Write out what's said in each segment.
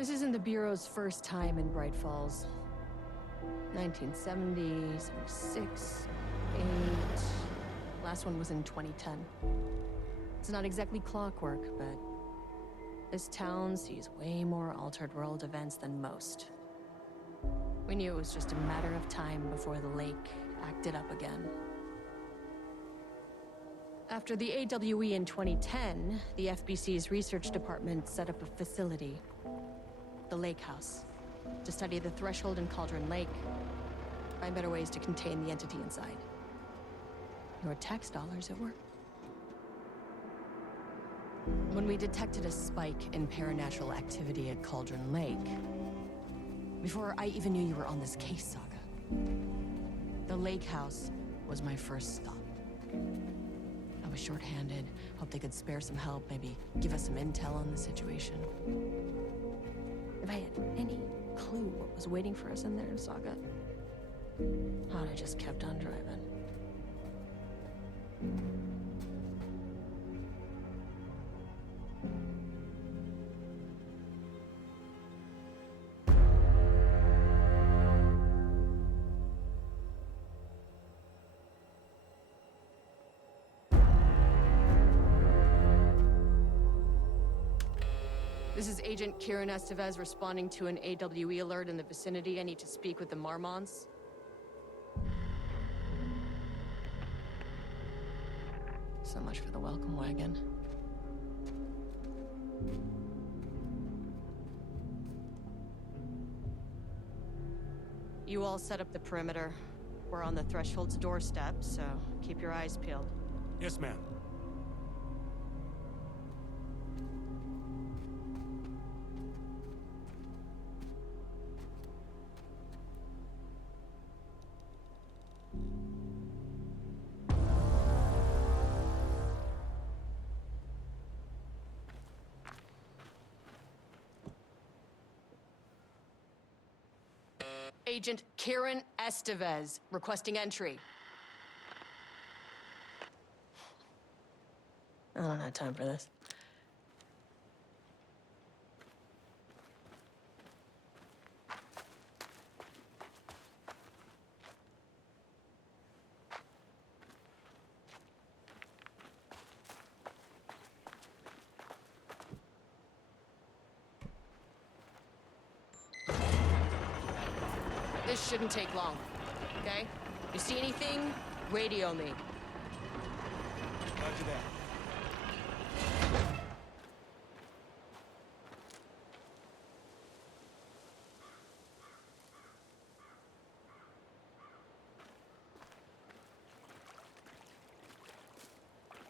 This isn't the Bureau's first time in Bright Falls. 1970, 76, 8... Last one was in 2010. It's not exactly clockwork, but this town sees way more altered world events than most. We knew it was just a matter of time before the lake acted up again. After the AWE in 2010, the FBC's research department set up a facility, the Lake House, to study the threshold in Cauldron Lake, find better ways to contain the entity inside. Your tax dollars at work. When we detected a spike in paranatural activity at Cauldron Lake, before I even knew you were on this case, Saga, the Lake House was my first stop. I was short-handed, hoped they could spare some help, maybe give us some intel on the situation. If I had any clue what was waiting for us in there, Saga, I'd have just kept on driving. This is Agent Kieran Estevez responding to an AWE alert in the vicinity. I need to speak with the Marmons. So much for the welcome wagon. You all set up the perimeter. We're on the Threshold's doorstep, so keep your eyes peeled. Yes, ma'am. Agent Kieran Estevez, requesting entry. I don't have time for this. This shouldn't take long, okay? You see anything, radio me. Roger that.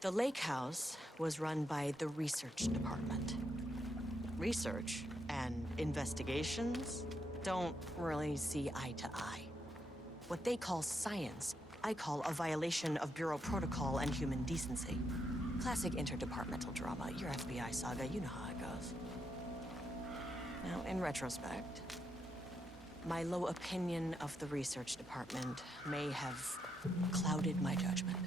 The Lake House was run by the research department. Research and investigations don't really see eye to eye. What they call science, I call a violation of Bureau protocol and human decency. Classic interdepartmental drama. Your FBI saga, you know how it goes. Now, in retrospect, my low opinion of the research department may have clouded my judgment.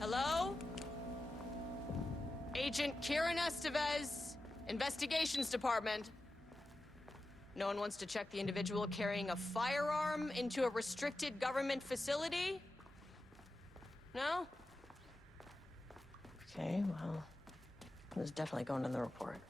Hello? Agent Kieran Estevez, Investigations Department. No one wants to check the individual carrying a firearm into a restricted government facility? No? Okay, well, this is definitely going in the report.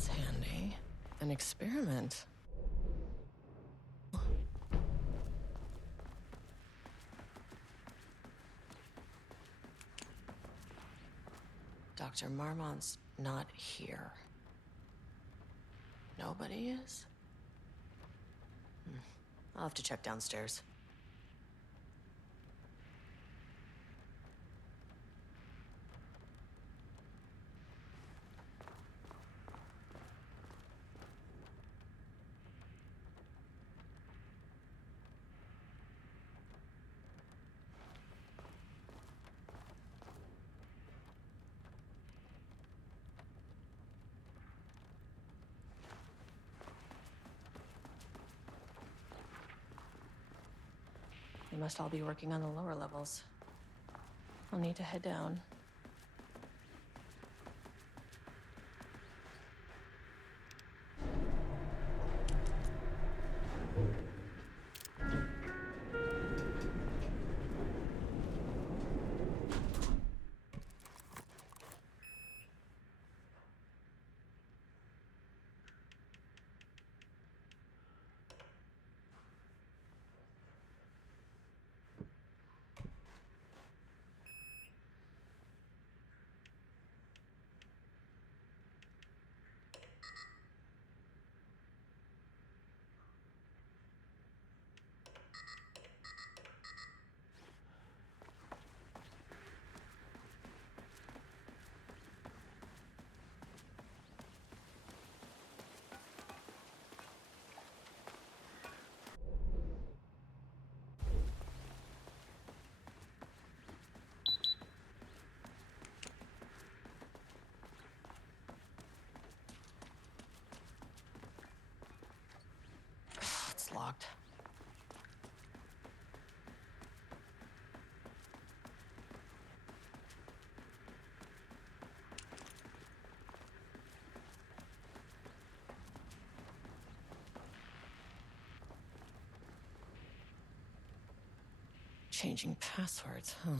That's handy. An experiment. Dr. Marmont's not here. Nobody is? I'll have to check downstairs. They must all be working on the lower levels. I'll need to head down. It's locked. Changing passwords, huh?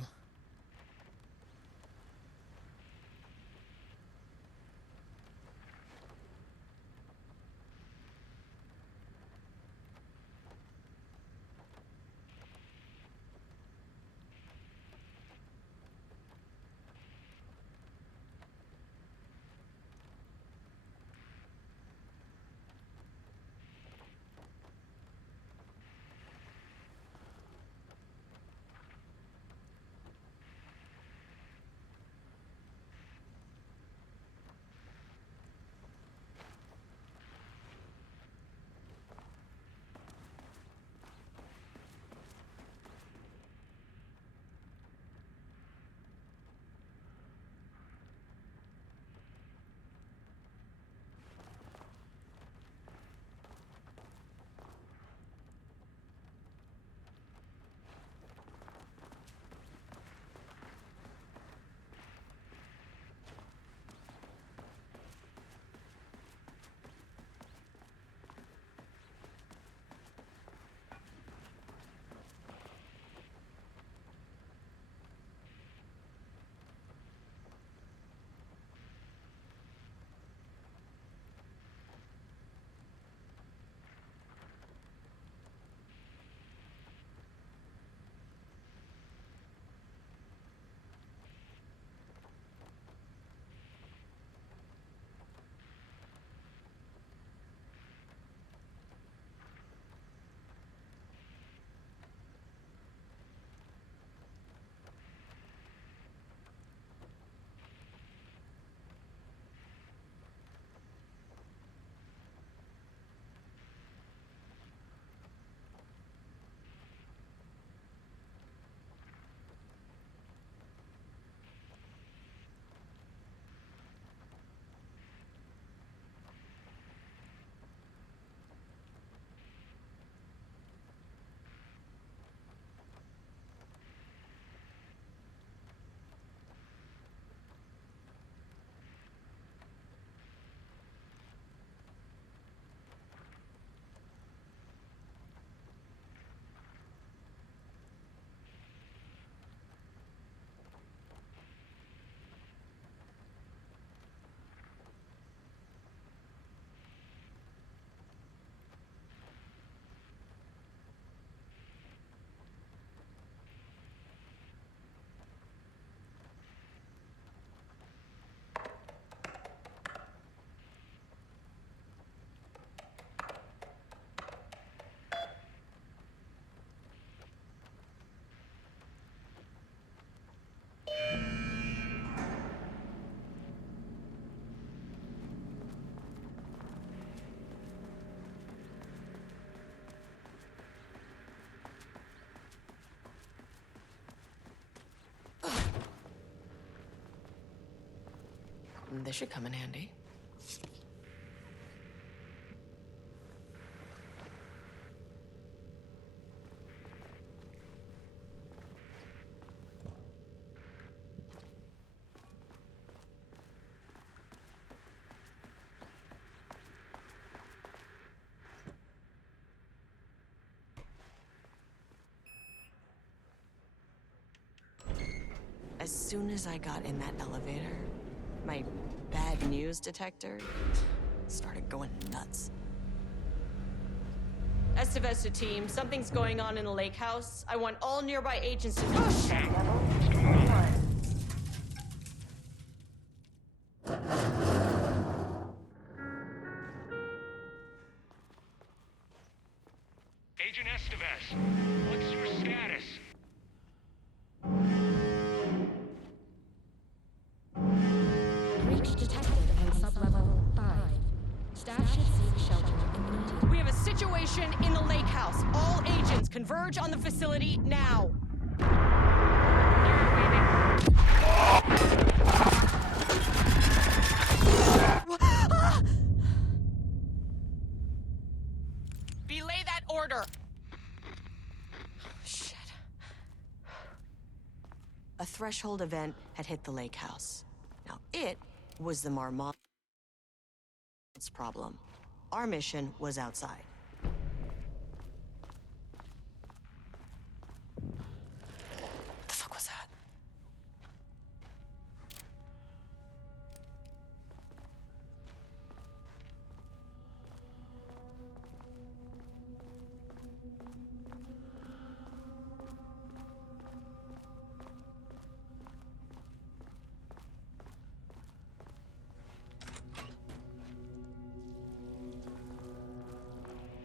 This should come in handy. As soon as I got in that elevator, my bad news detector started going nuts. Estevesta team, something's going on in the lake house. I want all nearby agents to push. Agent Estevez, what's your status? Breach detected on sub-level 5. Staff should seek shelter immediately. We have a situation in the lake house. All agents converge on the facility now. Belay that order. Shit. A threshold event had hit the lake house. Now it was the Marmot's problem. Our mission was outside. The fuck was that?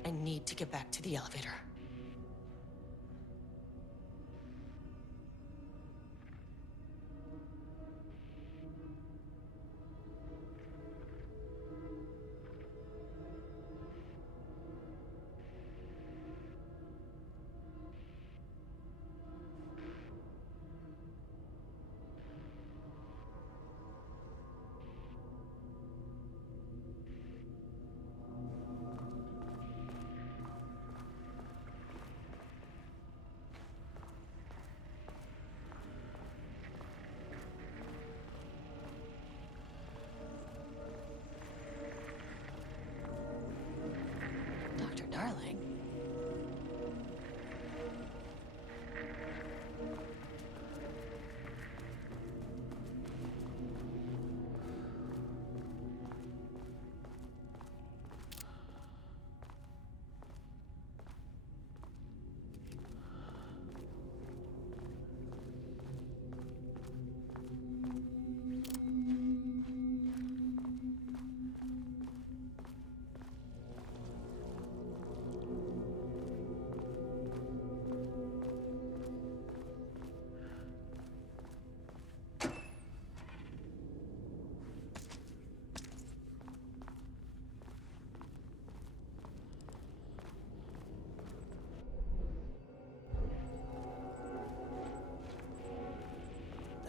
I need to get back to the elevator. Dr. Darling?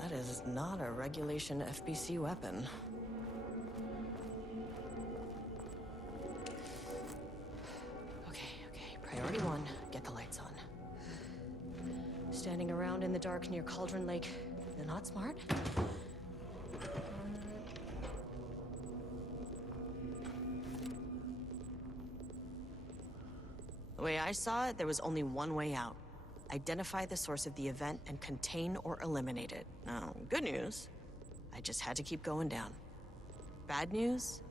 That is not a regulation FBC weapon. Okay. Priority 1, get the lights on. Standing around in the dark near Cauldron Lake, not smart? The way I saw it, there was only one way out. Identify the source of the event and contain or eliminate it. Now, good news, I just had to keep going down. Bad news,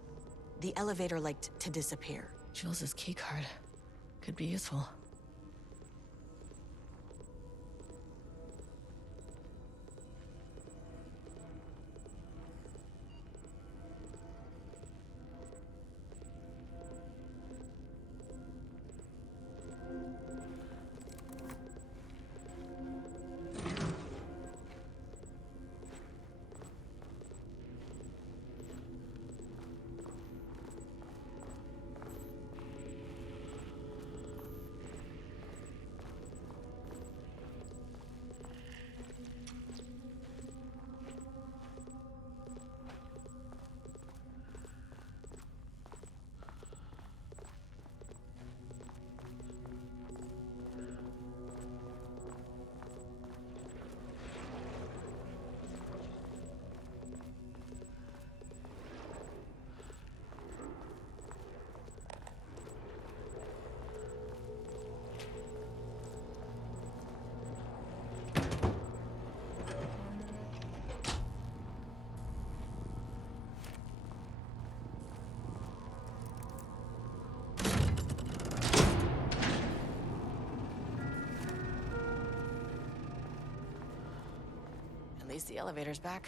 the elevator liked to disappear. Jules' keycard could be useful. the elevator's back.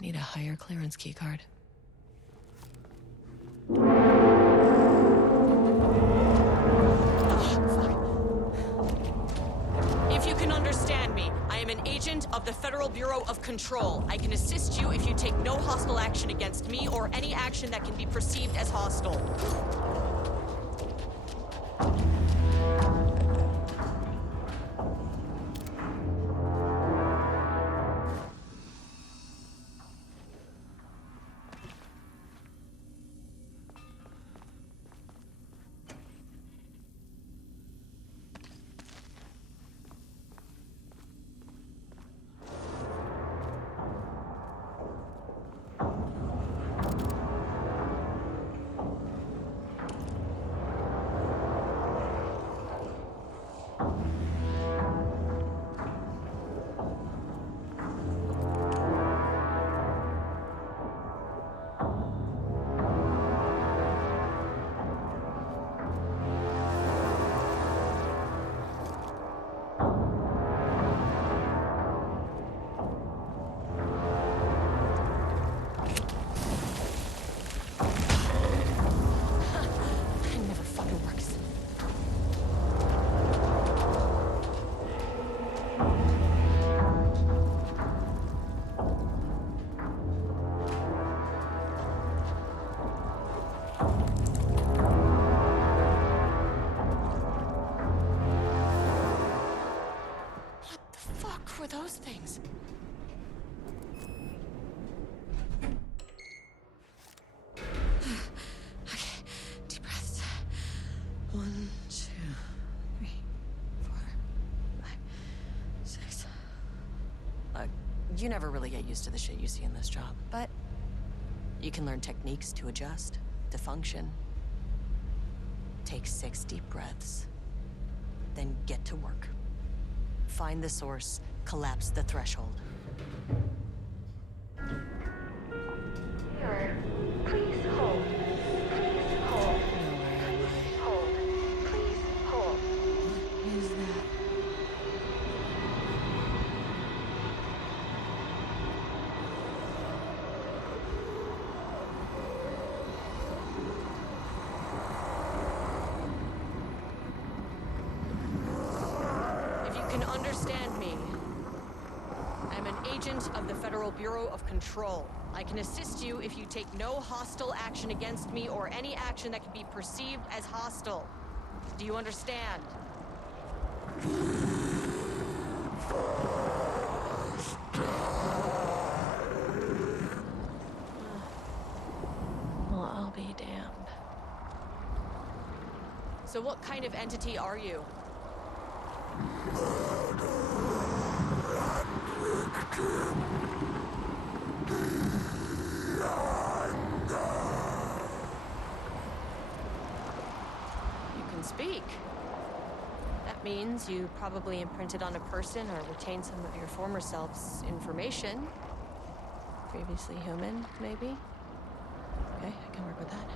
Need a higher clearance keycard. If you can understand me, I am an agent of the Federal Bureau of Control. I can assist you if you take no hostile action against me or any action that can be perceived as hostile. Were those things? Okay, deep breaths. 1, 2, 3, 4, 5, 6. You never really get used to the shit you see in this job, but you can learn techniques to adjust, to function. Take 6 deep breaths, then get to work. Find the source, collapse the threshold. Here. Please hold. Please hold. Please hold. Please hold. What is that? If you can understand me, I'm an agent of the Federal Bureau of Control. I can assist you if you take no hostile action against me or any action that can be perceived as hostile. Do you understand? Well, I'll be damned. So what kind of entity are you? You can speak. That means you probably imprinted on a person or retained some of your former self's information. Previously human, maybe? Okay, I can work with that.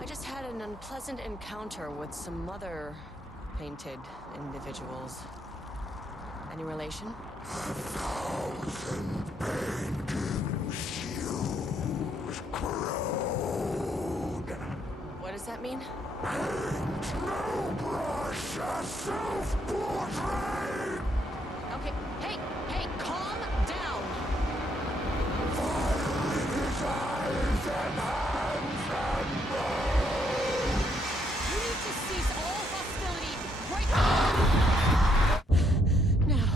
I just had an unpleasant encounter with some other painted individuals. Any relation? What does that mean? Okay, hey, calm down! You need to cease all hostility right now! Now.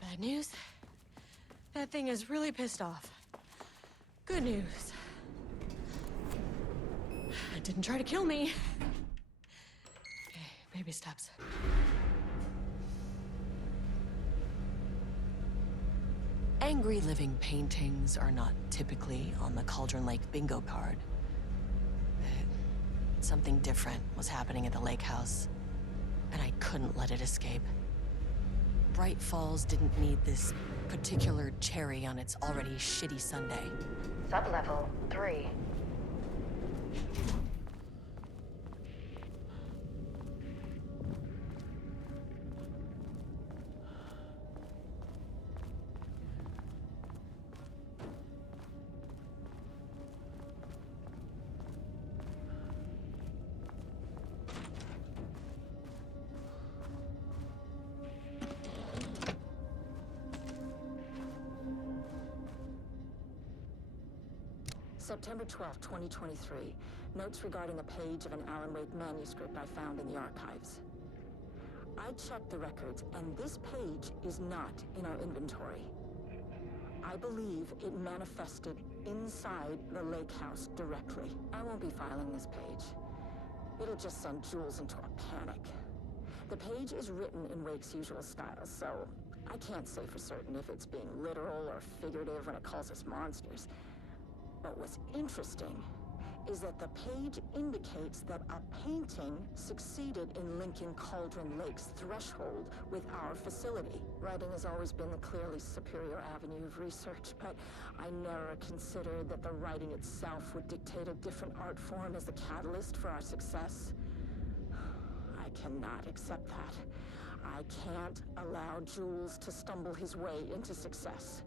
Bad news? That thing is really pissed off. Good news. It didn't try to kill me. Okay, baby steps. Angry living paintings are not typically on the Cauldron Lake bingo card. But something different was happening at the lake house, and I couldn't let it escape. Bright Falls didn't need this particular cherry on its already shitty Sunday. Sublevel 3. September 12, 2023. Notes regarding a page of an Alan Wake manuscript I found in the archives. I checked the records, and this page is not in our inventory. I believe it manifested inside the lake house directly. I won't be filing this page. It'll just send Jules into a panic. The page is written in Wake's usual style, so I can't say for certain if it's being literal or figurative when it calls us monsters. But what's interesting is that the page indicates that a painting succeeded in linking Cauldron Lake's threshold with our facility. Writing has always been the clearly superior avenue of research, but I never considered that the writing itself would dictate a different art form as the catalyst for our success. I cannot accept that. I can't allow Jules to stumble his way into success.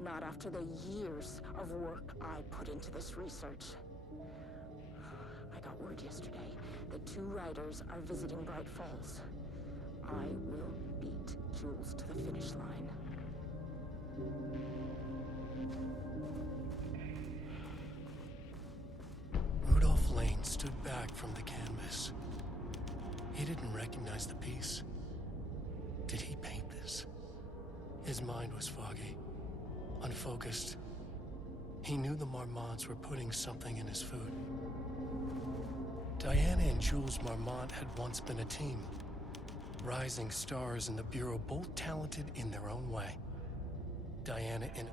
Not after the years of work I put into this research. I got word yesterday that 2 writers are visiting Bright Falls. I will beat Jules to the finish line. Rudolph Lane stood back from the canvas. He didn't recognize the piece. Did he paint this? His mind was foggy. Unfocused. He knew the Marmonts were putting something in his food. Diana and Jules Marmont had once been a team. Rising stars in the Bureau, both talented in their own way. Diana in